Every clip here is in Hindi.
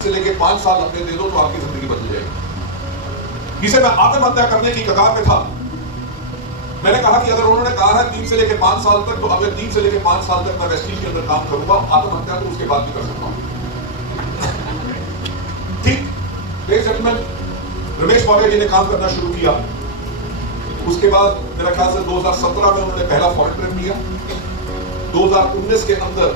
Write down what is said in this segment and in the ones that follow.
से लेके 5 साल अपने दे दो तो आपकी जिंदगी बदल जाएगी। जिसे मैं आत्महत्या करने की कगार पे था, मैंने कहा कि अगर उन्होंने कहा है 3 से लेके 5 साल तक, तो अगर 3 से लेके 5 साल तक मैं वेस्टीज के अंदर काम करूंगा, आत्महत्या तो उसके बाद भी कर सकता हूं। ठीक, रमेश मौर्य जी ने काम करना शुरू किया। उसके बाद मेरा ख्याल से 2017 में उन्होंने पहला फॉरेन ट्रिप लिया। 2019 के अंदर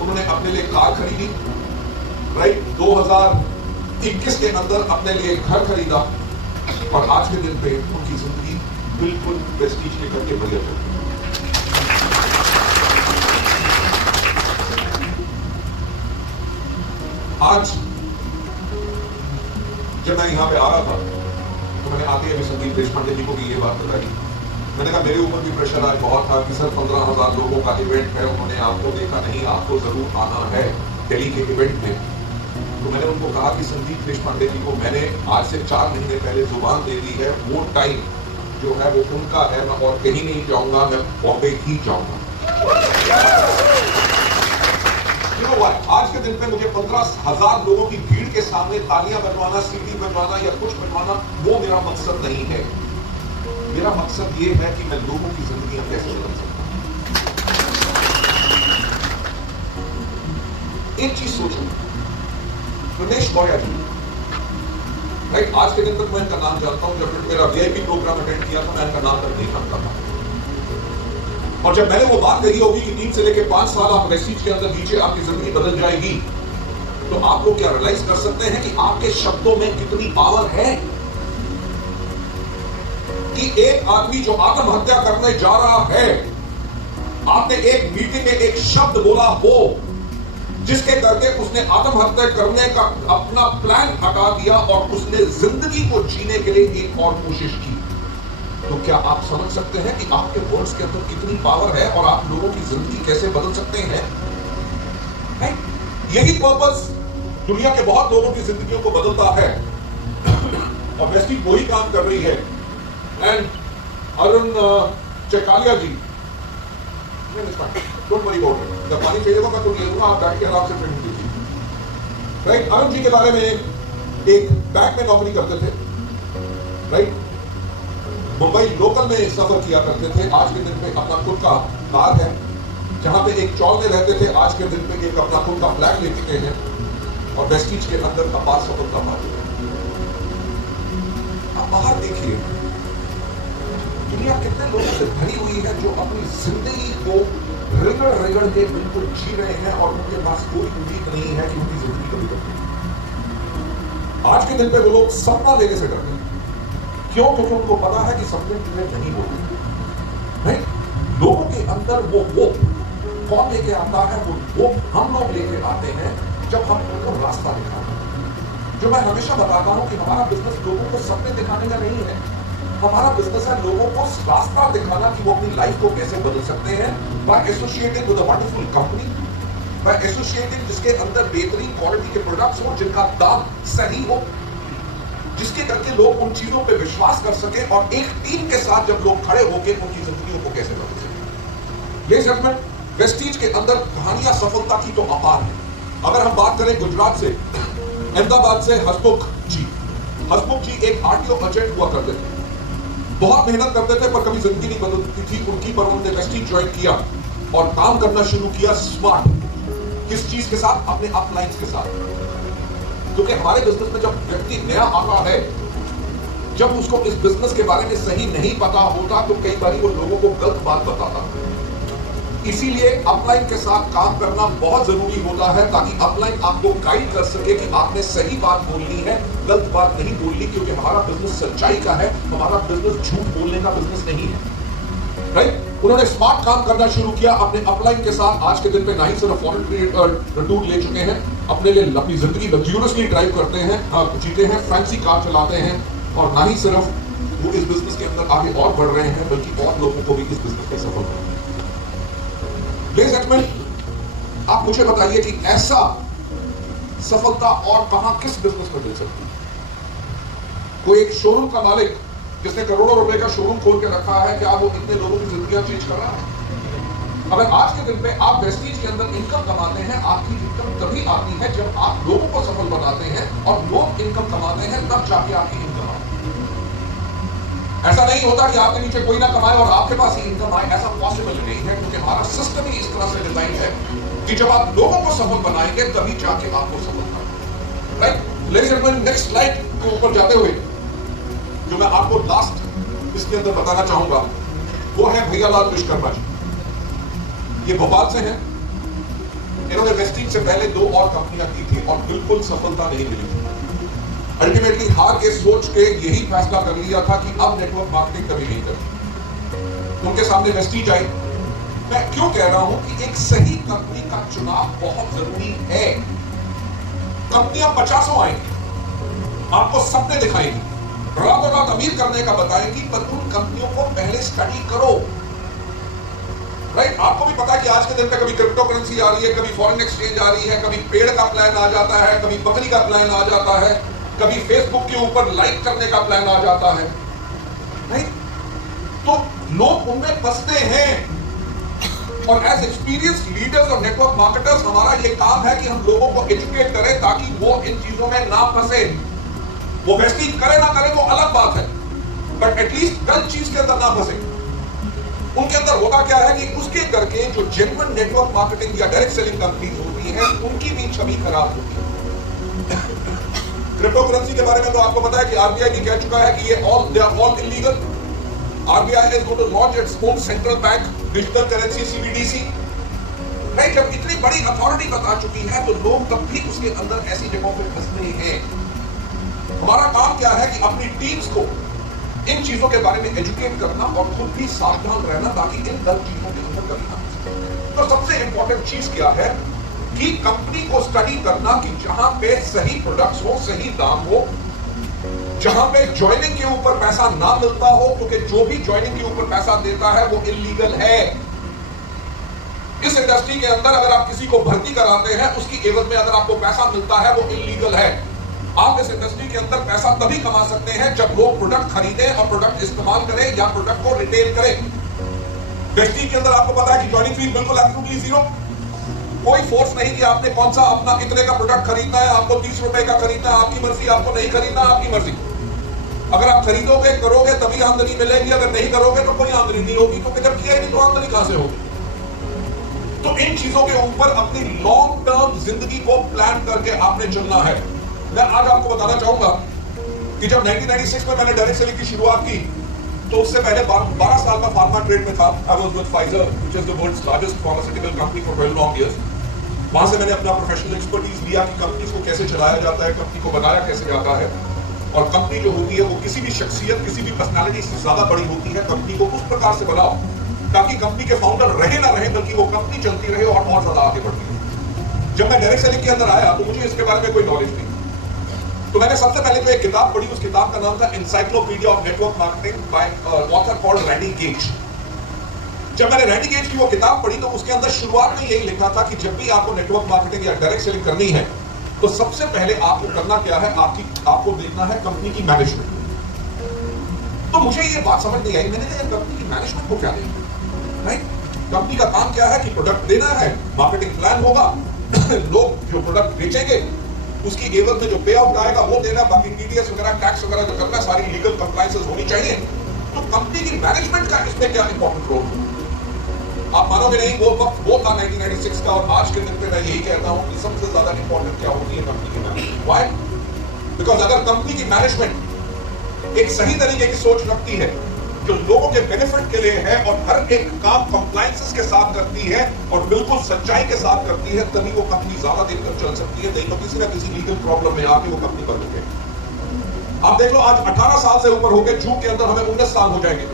उन्होंने अपने लिए कार खरीदी, राइट। 2021 के अंदर अपने लिए घर खरीदा और आज के दिन पे उनकी जिंदगी बिल्कुल वेस्टीज के करके बढ़िया चल रही है। आज जब मैं यहां पे आ रहा था तो मैंने आके अभी संदीप देशपांडे जी को भी ये बात बताई। मैंने कहा मेरे ऊपर भी प्रेशर आज बहुत था कि सर 15,000 लोगों का इवेंट है, उन्होंने आपको देखा नहीं, आपको जरूर आना है दिल्ली के इवेंट में। तो मैंने उनको कहा कि संदीप देशपांडे जी को मैंने आज से 4 महीने पहले जुबान दे दी है, वो टाइम जो है वो उनका है, मैं और कहीं नहीं जाऊंगा, मैं बॉम्बे ही जाऊंगा। आज के दिन पे मुझे 15,000 लोगों की भीड़ के सामने तालियां बजवाना, सीटी बजवाना या कुछ बजवाना, वो मेरा मकसद नहीं है। मेरा मकसद ये है कि मैं लोगों की जिंदगी कैसे बदल सकता हूं। एक चीज सोचो, रमेश मौर्य जी, राइट, आज के दिन तक मैं इनका नाम जानता हूं। जब मेरा वीआईपी प्रोग्राम अटेंड किया था, मैं इनका नाम तक नहीं जानता था। और जब मैंने वो बात कही होगी कि 3 से लेके 5 साल आप वेस्टीज के अंदर नीचे आपकी जिंदगी बदल जाएगी, तो आप लोग क्या रियलाइज कर सकते हैं कि आपके शब्दों में कितनी पावर है। कि एक आदमी जो आत्महत्या करने जा रहा है, आपने एक मीटिंग में एक शब्द बोला हो जिसके करके उसने आत्महत्या करने का अपना प्लान हटा दिया और उसने जिंदगी को जीने के लिए एक और कोशिश की। तो क्या आप समझ सकते हैं कि आपके वर्ड्स के अंदर कितनी पावर है और आप लोगों की जिंदगी कैसे बदल सकते हैं। यही पर्पस दुनिया के बहुत लोगों की जिंदगियों को बदलता है और वेस्टीज वही काम कर रही है। And Arun Chakaliya ji, don't worry about it, जब पानी चाहिए होगा तो ले लूंगा, आप बैठ के आराम से ट्रेनिंग कीजिए। राइट, अरुण जी के बारे में एक बैंक में नौकरी करते थे, राइट, मुंबई लोकल में सफर किया करते थे। आज के दिन पे अपना खुद का कार है, जहां पे एक चौल में रहते थे, आज के दिन पे एक अपना खुद का फ्लैट ले चुके हैं और वेस्टीज के अंदर अपार सफलता पा चुके हैं। आप बाहर देखिए, दुनिया कितने लोगों से भरी हुई है जो अपनी जिंदगी को रगड़ रगड़ के बिल्कुल जी रहे हैं और उनके पास कोई उम्मीद नहीं है कि उनकी जिंदगी कभी बदलेगी। आज के दिन पे वो लोग सपना लेने से डरते हैं। क्यों? क्योंकि उनको पता है कि सपने पूरे नहीं होते। नहीं, लोगों के अंदर वो कौन लेके आता है? वो हम लोग लेके आते हैं जब हम उनको रास्ता दिखाते हैं। जो मैं हमेशा बताता हूं कि हमारा बिजनेस लोगों को सपने दिखाने का नहीं है, हमारा बिजनेस है लोगों को रास्ता दिखाना कि वो अपनी लाइफ को कैसे बदल सकते हैं। By associating with a wonderful company, by associating जिसके अंदर बेहतरीन क्वालिटी के प्रोडक्ट्स हो, जिनका दाम सही हो, जिसके करके लोग उन चीजों पे विश्वास कर सके और एक टीम के साथ जब लोग खड़े होकर उनकी जिंदगियों को कैसे बदल सके। लेडीज एंड जेंटलमैन, वेस्टीज के अंदर कहानियां सफलता की तो अपार है। अगर हम बात करें गुजरात से, अहमदाबाद से हसमुख जी एक आरटीओ एजेंट हुआ करते थे, बहुत मेहनत करते थे पर कभी जिंदगी नहीं बदलती थी उनकी, पर उन्होंने वेस्टीज ज्वाइन किया और काम करना शुरू किया स्मार्ट। किस चीज के साथ? अपने अपलाइंस के साथ। क्योंकि हमारे बिजनेस में जब व्यक्ति नया आता है, जब उसको इस बिजनेस के बारे में सही नहीं पता होता, तो कई बार वो लोगों को गलत बात बताता है। इसीलिए अपलाइन के साथ काम करना बहुत जरूरी होता है ताकि अपलाइन आपको गाइड कर सके कि आपने सही बात बोलनी है, गलत बात नहीं बोलनी। क्योंकि हमारा बिजनेस सच्चाई का है, हमारा बिजनेस झूठ बोलने का बिजनेस नहीं है, राइट। उन्होंने स्मार्ट काम करना शुरू किया अपने अपलाइन के साथ। आज के दिन पे नहीं सिर्फ फॉरेन टूर ले चुके हैं, अपने लिए अपनी जिंदगी लग्जूरियसली ड्राइव करते हैं, जीते हैं, फैंसी कार चलाते हैं, और ना ही सिर्फ वो इस बिजनेस के अंदर आगे और बढ़ रहे हैं बल्कि और लोगों को भी इस बिजनेस में सफल कर रहे हैं। लेडीज एंड जेंटलमैन, आप मुझे बताइए कि ऐसा सफलता और कहां किस बिजनेस में मिल सकती है? कोई एक शोरूम का मालिक जिसने करोड़ों रुपए का शोरूम खोल के रखा है, क्या वो इतने लोगों की जिंदगी चेंज कर रहा है? अगर आज के दिन पे आप वेस्टीज के अंदर इनकम कमाते हैं, आपकी इनकम तभी आती है जब आप लोगों को सफल बनाते हैं। जाके आपकी इनकम आए। ऐसा नहीं होता कि आपके नीचे कोई ना कमाए और आपके पास ही इनकम आए, ऐसा पॉसिबल नहीं है, क्योंकि हमारा सिस्टम ही इस तरह से डिजाइन है कि जब आप लोगों को सफल बनाएंगे तभी जाके आपको सफलता मिलेगी। Right ladies and gentleman, next slide के ऊपर जाते हुए जो मैं आपको लास्ट इसके अंदर बताना चाहूंगा वो है भैयालाल विश्वकर्मा जी। ये भोपाल से हैं। इन्होंने वेस्टीज से पहले 2 और कंपनियां की थी और बिल्कुल सफलता नहीं मिली थी। अल्टीमेटली हार के सोच के यही फैसला कर लिया था कि अब नेटवर्क मार्केटिंग कभी नहीं करनी। उनके सामने वेस्टीज आई। मैं क्यों कह रहा हूं कि एक सही कंपनी का चुनाव बहुत जरूरी है। कंपनियां 50 आएंगी, आपको सपने दिखाएंगी, रातों रात अमीर करने का बताएंगी, पर उन कंपनियों को पहले स्टडी करो। राइट आपको भी पता है कि आज के दिन पे कभी क्रिप्टो करेंसी आ रही है, कभी फॉरेन एक्सचेंज आ रही है, कभी पेड़ का प्लान आ जाता है, कभी बकरी का प्लान आ जाता है, कभी फेसबुक के ऊपर लाइक करने का प्लान आ जाता है। नहीं तो लोग उनमें फंसते हैं और एज एक्सपीरियंस्ड लीडर्स और नेटवर्क मार्केटर्स हमारा ये काम है कि हम लोगों को एजुकेट करें ताकि वो इन चीजों में ना फंसे। वो वेस्टीज करे ना करे वो अलग बात है, बट एटलीस्ट गलत चीज के अंदर ना फंसे। उनके अंदर होता क्या है कि उसके करके जो जेन्युइन नेटवर्क मार्केटिंग या डायरेक्ट सेलिंग कंपनीज होती हैं उनकी भी छवि खराब होती है। क्रिप्टो करेंसी के बारे में तो आपको पता है कि आरबीआई भी कह चुका है कि ये they are all illegal. RBI is going to launch its own central bank digital currency CBDC. नहीं, जब इतनी बड़ी अथॉरिटी बता चुकी है तो लोग तब भी उसके अंदर ऐसी जगहों पे फंसते हैं। हमारा काम क्या है कि अपनी टीम्स को इन चीजों के बारे में एजुकेट करना और खुद भी सावधान रहना ताकि इन गलत चीजों के अंदर कभी ना फंसे। तो सबसे इंपॉर्टेंट चीज क्या है कि कंपनी को स्टडी करना कि जहां पे सही प्रोडक्ट्स हो, सही दाम हो, जहां पे ज्वाइनिंग के ऊपर पैसा ना मिलता हो, क्योंकि जो भी ज्वाइनिंग के ऊपर पैसा देता है वो इलीगल है। इस इंडस्ट्री के अंदर अगर आप किसी को भर्ती कराते हैं उसकी एवज में अगर आपको पैसा मिलता है वो इलीगल है। आप इस इंडस्ट्री के अंदर पैसा तभी कमा सकते हैं जब लोग प्रोडक्ट खरीदें और प्रोडक्ट इस्तेमाल करें या प्रोडक्ट को रिटेल करें। इंडस्ट्री के अंदर आपको पता है कि ज्वाइनिंग फीस बिल्कुल एब्सोल्युटली जीरो। कोई फोर्स नहीं कि आपने कौन सा अपना इतने का प्रोडक्ट खरीदना है, आपको 30 रुपए का खरीदना है, आपकी मर्जी, आपको नहीं खरीदना आपकी मर्जी। अगर आप खरीदोगे करोगे तभी आमदनी मिलेगी, अगर नहीं करोगे तो कोई आमदनी नहीं होगी। तो जब किया ही नहीं तो आमदनी कहां से होगी? तो इन चीजों के ऊपर अपनी लॉन्ग टर्म जिंदगी को प्लान करके आपने चलना है। मैं आज आपको बताना चाहूंगा कि जब 1996 में मैंने डायरेक्ट सेलिंग की शुरुआत की तो उससे पहले 12 साल का फार्मा ट्रेड में था। I was with Pfizer which is the world's largest pharmaceutical company for 12 long years. वहां से मैंने अपना प्रोफेशनल एक्सपर्टीज लिया कि कंपनीज को कैसे चलाया जाता है, कंपनी को बनाया कैसे जाता है, और कंपनी जो होती है वो किसी भी शख्सियत, किसी भी पर्सनालिटी से ज्यादा बड़ी होती है। कंपनी को उस प्रकार से बनाओ ताकि कंपनी के फाउंडर रहे ना रहे बल्कि वो कंपनी चलती रहे और ज्यादा आगे बढ़ती रहे। जब मैं डायरेक्ट सेलिंग के अंदर आया तो मुझे इसके बारे में कोई नॉलेज नहीं, तो मैंने सबसे पहले जो एक किताब पढ़ी उस किताब का नाम था encyclopedia of network marketing by author called Randy gauge. जब मैंने रैंडी गेज की वो किताब पढ़ी तो उसके अंदर शुरुआत में यही लिखा था कि जब भी आपको नेटवर्क मार्केटिंग या डायरेक्ट सेलिंग करनी है तो सबसे पहले आपको करना क्या है, आपको देखना है कंपनी की मैनेजमेंट। तो मुझे ये बात समझ नहीं आई। मैंने कहा कंपनी की मैनेजमेंट को क्या देखना, राइट? कंपनी का काम क्या है कि प्रोडक्ट देना है, मार्केटिंग प्लान होगा, लोग जो प्रोडक्ट बेचेंगे उसकी एवज में जो पे आउट आएगा वो देना, बाकी टीडीएस वगैरह, टैक्स वगैरह जो करना, सारी लीगल कंप्लायंसेस होनी चाहिए। तो कंपनी की मैनेजमेंट का इसमें क्या इंपॉर्टेंट रोल? आप मानोगे नहीं, वो वक्त वो था 1996 का, और आज के दिन पे मैं यही कहता हूं कि सबसे ज्यादा इंपॉर्टेंट क्या होती है कंपनी की मैनेजमेंट। व्हाई? बिकॉज अगर कंपनी की मैनेजमेंट एक सही तरीके की सोच रखती है जो लोगों के बेनिफिट के लिए है और हर एक काम कंप्लायंसेस के साथ करती है और बिल्कुल सच्चाई के साथ करती है, तभी वो कंपनी ज्यादा दिन तक चल सकती है। नहीं तो किसी ना किसी लीगल प्रॉब्लम में आके वो कंपनी बंद हो गई। आप देख लो, आज 18 साल से ऊपर हो गए, जून के अंदर हमें 19 साल हो जाएंगे।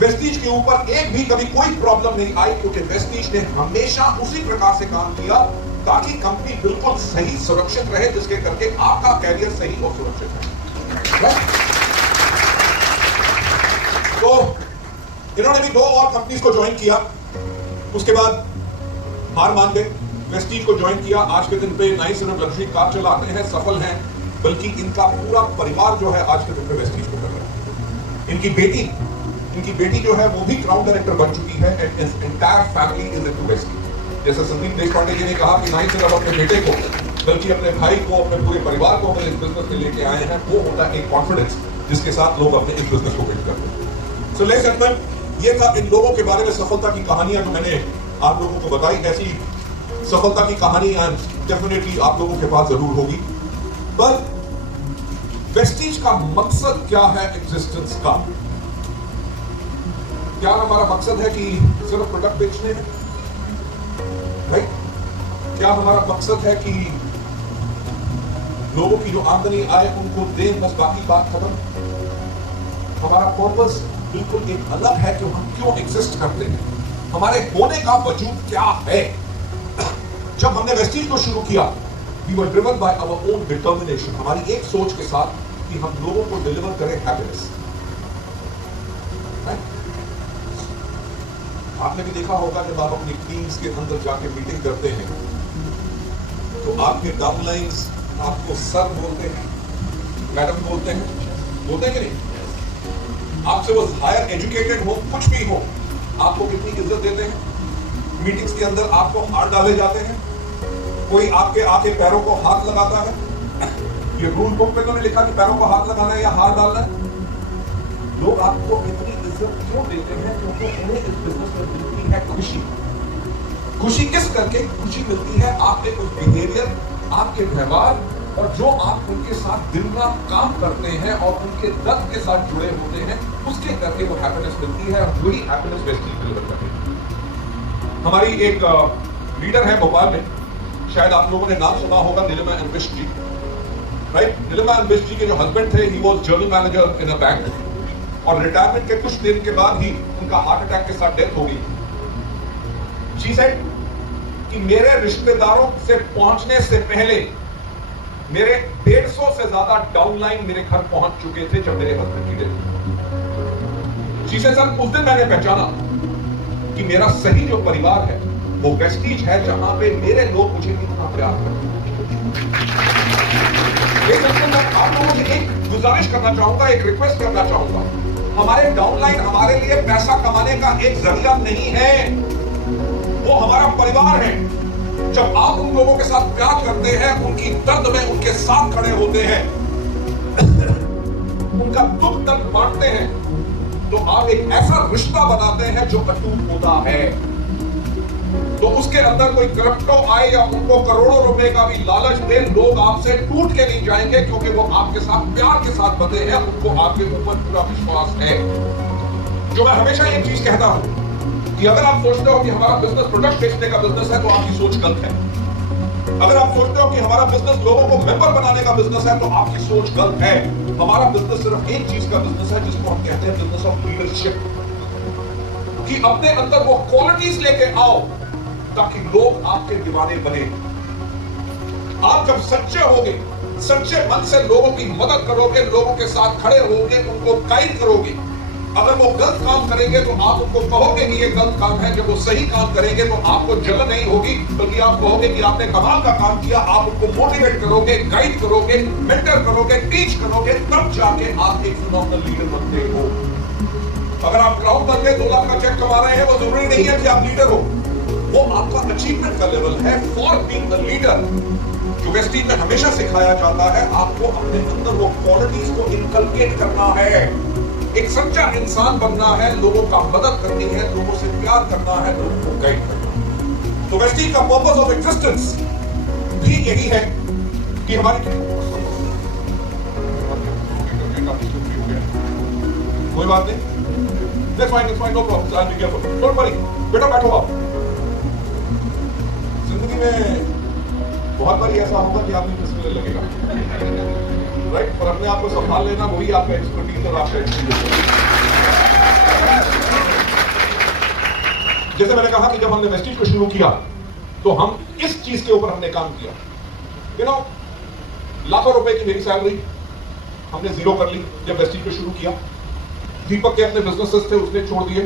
वेस्टीज के ऊपर एक भी कभी कोई प्रॉब्लम नहीं आई क्योंकि वेस्टीज ने हमेशा उसी प्रकार से काम किया ताकि कंपनी बिल्कुल सही सुरक्षित रहे, जिसके करके आपका कैरियर सही और सुरक्षित है। तो इन्होंने भी 2 और कंपनीज को ज्वाइन किया, उसके बाद हार मान गए, वेस्टीज को ज्वाइन किया। आज के दिन पे नहीं सिर्फ लग्जरी कार चलाते हैं, सफल हैं, बल्कि इनका पूरा परिवार जो है आज के दिन पे वेस्टीज को कर रहा है। इनकी बेटी जो है वो भी क्राउन डायरेक्टर बन चुकी है and his entire family is into Vestige. जैसे संदीप देशपांडे जी ने कहा कि नहीं सिर्फ अपने बेटे को बल्कि अपने भाई को, अपने पूरे परिवार को अगर इस बिजनेस में लेके आए हैं, वो होता है एक कॉन्फिडेंस जिसके साथ लोग अपने इस बिजनेस को बिल्ड करते हैं। सो लेडीज एंड जेंटलमैन, ये था इन लोगों के बारे में सफलता की कहानियां जो मैंने आप लोगों को बताई। ऐसी सफलता की कहानी डेफिनेटली आप लोगों के पास जरूर होगी। पर वेस्टीज का मकसद क्या है एग्जिस्टेंस का? क्या हमारा मकसद है कि सिर्फ प्रोडक्ट बेचने हैं? राइट? क्या हमारा मकसद है कि लोगों की जो आमदनी आए उनको दें, बस बाकी बात खत्म? हमारा पर्पस बिल्कुल एक अलग है कि हम क्यों एग्जिस्ट करते हैं, हमारे होने का वजूद क्या है। जब हमने वेस्टीज को शुरू किया, we were driven by our own determination, हमारी एक सोच के साथ कि हम लोगों को डिलीवर करें हैप्पीनेस। आपने भी देखा होगा जब आप अपनी टीम्स के अंदर जाके मीटिंग करते हैं तो आपके डाउनलाइंस आपको सर बोलते हैं, मैडम बोलते हैं कि नहीं? आपसे वो हायर एजुकेटेड हो, कुछ भी हो, आपको कितनी इज्जत देते हैं। मीटिंग्स के अंदर आपको हाथ डाले जाते हैं, कोई आपके आके पैरों को हाथ लगाता है। ये रूल बुक में तो नहीं लिखा कि पैरों को हाथ लगाना है या हाथ डालना है। लोग आपको इतनी इज्जत क्यों देते हैं? क्योंकि उन्हें इस बिजनेस में मिलती है खुशी। खुशी किस करके खुशी मिलती है? आपके कुछ बिहेवियर, आपके व्यवहार और जो आप उनके साथ दिन रात काम करते हैं और उनके दर्द के साथ जुड़े होते हैं, उसके करके वो हैप्पीनेस मिलती है। और वही हैप्पीनेस वेस्टीज डिलीवर करती है। हमारी एक लीडर है भोपाल में, शायद आप लोगों ने नाम सुना होगा, Neelima and Bisht ji. Right? Neelima and Bisht ji के जो हस्बैंड थे, he was general manager in a bank, और रिटायरमेंट के कुछ दिन के बाद ही उनका हार्ट अटैक के साथ डेथ हो गई। शी सेड कि मेरे रिश्तेदारों से पहुंचने से पहले मेरे 150 से ज्यादा डाउनलाइन मेरे घर पहुंच चुके थे जब मेरे हस्बैंड की डेथ हुई। शी सेड सर, उस दिन मैंने पहचाना कि मेरा सही जो परिवार है वो वेस्टीज है, जहां पे मेरे लोग मुझे इतना प्यार करते हैं। मैं आप लोगों से एक गुजारिश करना चाहूंगा, एक रिक्वेस्ट करना चाहूंगा। हमारे डाउनलाइन हमारे लिए पैसा कमाने का एक जरिया नहीं है, वो हमारा परिवार है। जब आप उन लोगों के साथ प्यार करते हैं, उनकी दर्द में उनके साथ खड़े होते हैं, उनका दुख दर्द बांटते हैं, तो आप एक ऐसा रिश्ता बनाते हैं जो अटूट होता है। तो उसके अंदर कोई करप्टो आए या उनको करोड़ों रुपए का भी लालच दे, लोग आपसे टूट के नहीं जाएंगे, क्योंकि वो आपके साथ प्यार के साथ बंधे हैं, उनको आपके ऊपर पूरा विश्वास है। जो मैं हमेशा एक चीज कहता हूं कि अगर आप सोचते हो कि हमारा बिजनेस प्रोडक्ट बेचने का बिजनेस है तो आपकी सोच गलत है। अगर आप सोचते हो कि हमारा बिजनेस लोगों को मेंबर बनाने का बिजनेस है तो आपकी सोच गलत है। हमारा बिजनेस सिर्फ एक चीज का बिजनेस है जिसको हम कहते हैं बिजनेस ऑफ लीडरशिप, कि अपने अंदर वो क्वालिटीज लेके आओ ताकि लोग आपके दीवाने बने। आप जब सच्चे होगे, सच्चे मन से लोगों की मदद करोगे, लोगों के साथ खड़े होगे, उनको गाइड करोगे। अगर वो गलत काम करेंगे तो आप उनको कहोगे कि ये गलत काम है। जब वो सही काम करेंगे तो आपको जलन नहीं होगी, बल्कि आप कहोगे कि आपने कमाल का काम किया। आप उनको मोटिवेट करोगे, गाइड करोगे, मेंटर करोगे, टीच करोगे, तब जाके आप एक फिनोमिनल लीडर बनते हो। अगर आप क्राउड बन के 2 लाख का चेक कमा रहे हैं, वो जरूरी नहीं है कि आप लीडर हो। वो आपका अचीवमेंट का लेवल है फॉर बीइंग द लीडर। जो वेस्टीज में हमेशा सिखाया जाता है, आपको अपने अंदर वो क्वालिटीज को इनकलकेट करना है, एक सच्चा इंसान बनना है, लोगों का मदद करनी है, लोगों से प्यार करना है, लोगों को गाइड करना। तो वेस्टीज का पर्पस ऑफ एग्जिस्टेंस भी यही है कि हमारी कोई बात नहीं, that's fine, no problem, I'll be careful, don't worry, बेटा बैठो आप। जिंदगी में बहुत बार ऐसा होगा कि आपको मुश्किल लगेगा, राइट? पर अपने आप को संभाल लेना वही आपका एक्सपर्टीज और आपका एक्सपीरियंस है। जैसे मैंने कहा कि जब हमने वेस्टीज को शुरू किया तो हम इस चीज के ऊपर हमने काम किया। लाखों रुपए की मेरी सैलरी हमने जीरो कर ली जब वेस्टीज को शुरू किया। दीपक के अपने बिजनेसेस थे, उसने छोड़ दिए।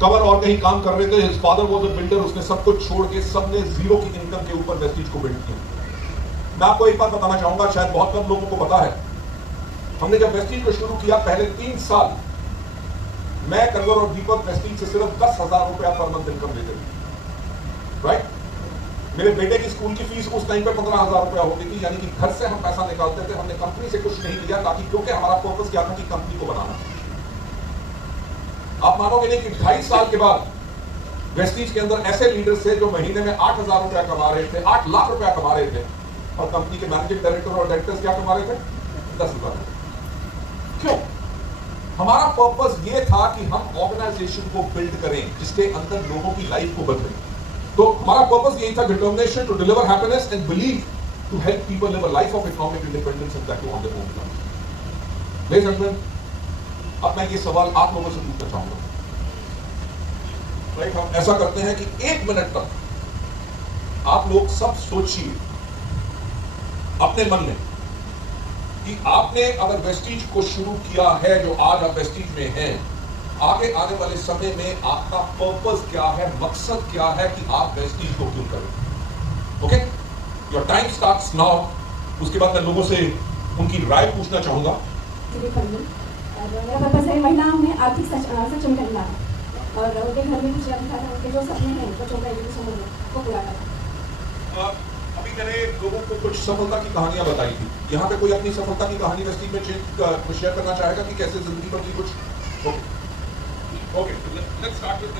कवर और कहीं काम कर रहे थे, his father was a builder, उसने सब कुछ छोड़ के सबने जीरो की इनकम के ऊपर वेस्टीज को बिल्ड किया। मैं आपको एक बात बताना चाहूंगा, शायद बहुत कम लोगों को पता है, हमने जब वेस्टीज को शुरू किया पहले 3 साल मैं, कन्वर और दीपक वेस्टीज से सिर्फ 10,000 रुपया पर मंथ इनकम लेते थे, राइट? मेरे बेटे की स्कूल की फीस उस टाइम पे 15,000 रुपया होती थी, यानी कि घर से हम पैसा निकालते थे, हमने कंपनी से कुछ नहीं लिया, ताकि क्योंकि हमारा पर्पस क्या था कि कंपनी को बनाना। आप मानोगे नहीं कि 2.5 साल के बाद वेस्टीज के अंदर ऐसे लीडर्स थे जो महीने में 8,000 रुपया कमा रहे थे, 8 लाख रुपया कमा रहे थे, और कंपनी के मैनेजिंग डायरेक्टर और डायरेक्टर्स क्या कमा रहे थे? 10,000। क्यों? हमारा पर्पस ये था कि हम ऑर्गेनाइजेशन को बिल्ड करें जिसके अंदर लोगों की लाइफ को बदले। तो हमारा पर्पस यही था, determination to deliver happiness and believe to help people live a life of economic independence and that on their own terms. Ladies and gentleman, अब मैं ये सवाल आप लोगों से पूछना चाहूंगा। राइट, हम ऐसा करते हैं कि 1 मिनट तक आप लोग सब सोचिए अपने मन में कि आपने अगर वेस्टीज को शुरू किया है, जो आज आप वेस्टीज में हैं, आगे आने वाले समय में आपका पर्पस क्या है, मकसद क्या है कि आप वेस्टीज को क्यों करें। Okay, your time starts now. उसके बाद मैं लोगों से उनकी राय पूछना चाहूंगा। मेरा पर्पस है महिलाओं में आर्थिक सक्षम करना और उनके घर में खुशियां दिखाना, उनके जो सपने हैं बच्चों का एजुकेशन को पूरा करना। अभी मैंने लोगों को कुछ सफलता की कहानियां बताई थी। यहाँ पे कोई अपनी सफलता की कहानी वेस्टीज में शेयर करना चाहेगा कि कैसे जिंदगी पर की कुछ? Okay, let's start with